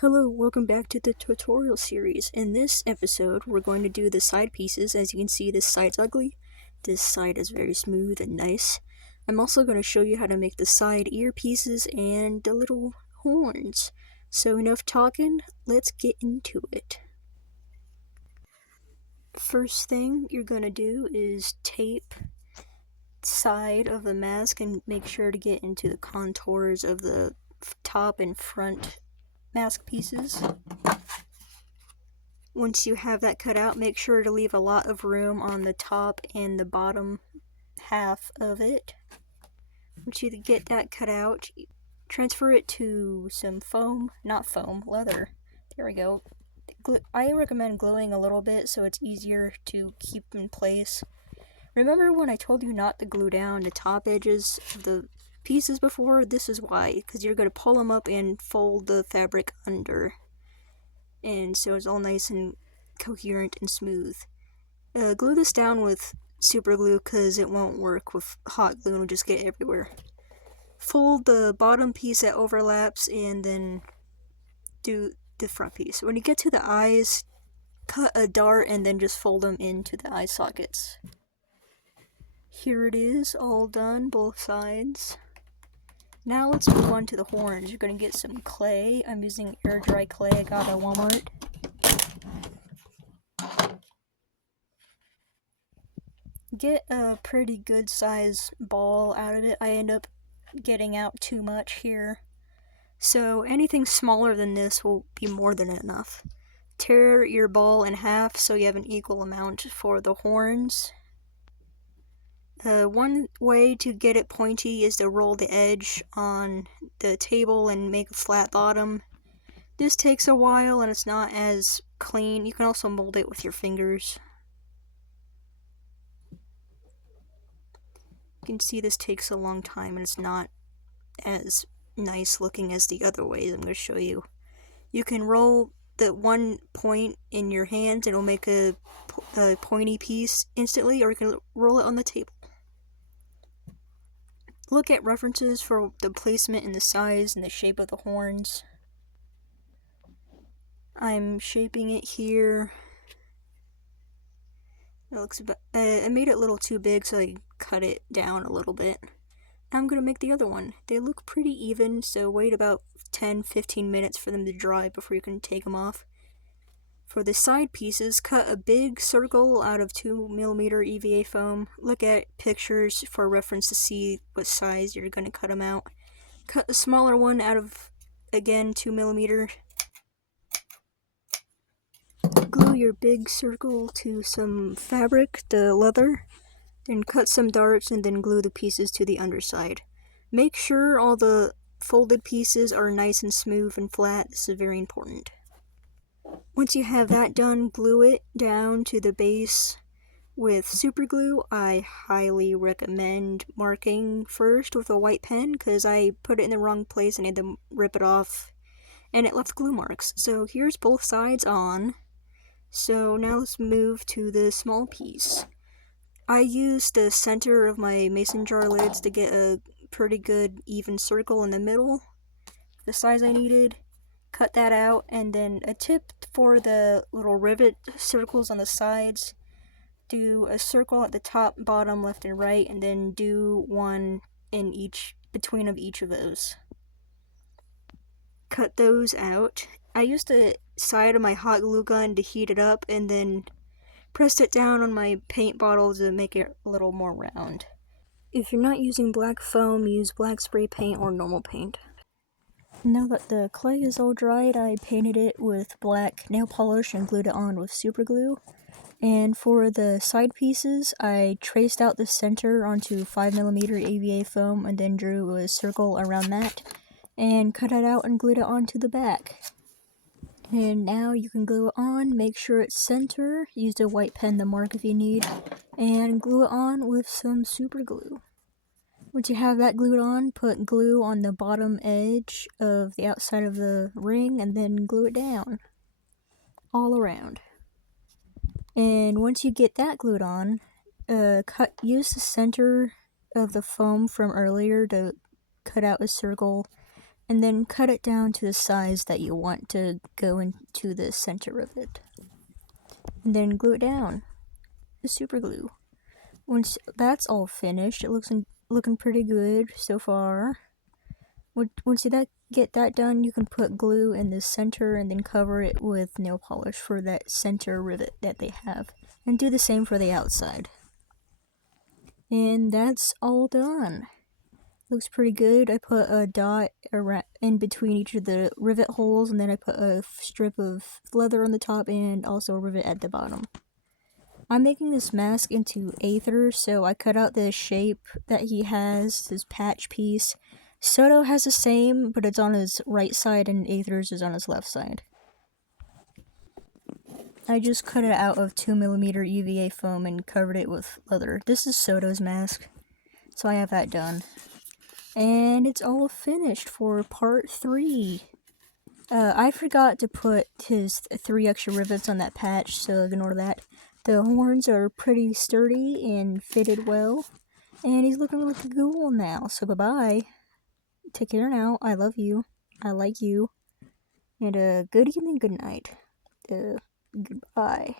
Hello, welcome back to the tutorial series. In this episode, we're going to do the side pieces. As you can see, this side's ugly. This side is very smooth and nice. I'm also going to show you how to make the side earpieces and the little horns. So enough talking, let's get into it. First thing you're going to do is tape side of the mask and make sure to get into the contours of the top and front mask pieces. Once you have that cut out, make sure to leave a lot of room on the top and the bottom half of it. Once you get that cut out, transfer it to some leather. There we go. I recommend gluing a little bit so it's easier to keep in place. Remember when I told you not to glue down the top edges of the pieces before? This is why, because you're going to pull them up and fold the fabric under. And so it's all nice and coherent and smooth. Glue this down with super glue because it won't work with hot glue and it'll just get everywhere. Fold the bottom piece that overlaps and then do the front piece. When you get to the eyes, cut a dart and then just fold them into the eye sockets. Here it is, all done, both sides. Now let's move on to the horns. You're going to get some clay. I'm using air dry clay I got at Walmart. Get a pretty good size ball out of it. I end up getting out too much here. So anything smaller than this will be more than enough. Tear your ball in half so you have an equal amount for the horns. One way to get it pointy is to roll the edge on the table and make a flat bottom. This takes a while and it's not as clean. You can also mold it with your fingers. You can see this takes a long time and it's not as nice looking as the other ways I'm going to show you. You can roll the one point in your hand and it'll make a pointy piece instantly, or you can roll it on the table. Look at references for the placement and the size and the shape of the horns. I'm shaping it here. It looks I made it a little too big, so I cut it down a little bit. I'm going to make the other one. They look pretty even, so wait about 10-15 minutes for them to dry before you can take them off. For the side pieces, cut a big circle out of 2mm EVA foam. Look at pictures for reference to see what size you're going to cut them out. Cut a smaller one out of, again, 2mm. Glue your big circle to some fabric, the leather. Then cut some darts and then glue the pieces to the underside. Make sure all the folded pieces are nice and smooth and flat. This is very important. Once you have that done, glue it down to the base with super glue. I highly recommend marking first with a white pen because I put it in the wrong place and I had to rip it off and it left glue marks. So here's both sides on. So now let's move to the small piece. I used the center of my mason jar lids to get a pretty good even circle in the middle, the size I needed. Cut that out, and then a tip for the little rivet circles on the sides. Do a circle at the top, bottom, left, and right, and then do one in between of each of those. Cut those out. I used the side of my hot glue gun to heat it up, and then pressed it down on my paint bottle to make it a little more round. If you're not using black foam, use black spray paint or normal paint. Now that the clay is all dried, I painted it with black nail polish and glued it on with super glue. And for the side pieces, I traced out the center onto 5mm AVA foam and then drew a circle around that and cut it out and glued it onto the back. And now you can glue it on, make sure it's center, use a white pen to mark if you need, and glue it on with some super glue. Once you have that glued on, put glue on the bottom edge of the outside of the ring and then glue it down all around. And once you get that glued on, use the center of the foam from earlier to cut out a circle and then cut it down to the size that you want to go into the center of it. And then glue it down with super glue. Once that's all finished, it looking pretty good so far. Once you get that done, you can put glue in the center and then cover it with nail polish for that center rivet that they have. And do the same for the outside. And that's all done. Looks pretty good. I put a dot in between each of the rivet holes, and then I put a strip of leather on the top and also a rivet at the bottom. I'm making this mask into Aether, so I cut out the shape that he has, this patch piece. Soto has the same, but it's on his right side and Aether's is on his left side. I just cut it out of 2mm UVA foam and covered it with leather. This is Soto's mask, so I have that done. And it's all finished for part 3. I forgot to put his 3 extra rivets on that patch, so ignore that. The horns are pretty sturdy and fitted well. And he's looking like a ghoul now, so bye-bye. Take care now. I love you. I like you. And good evening, good night. Goodbye.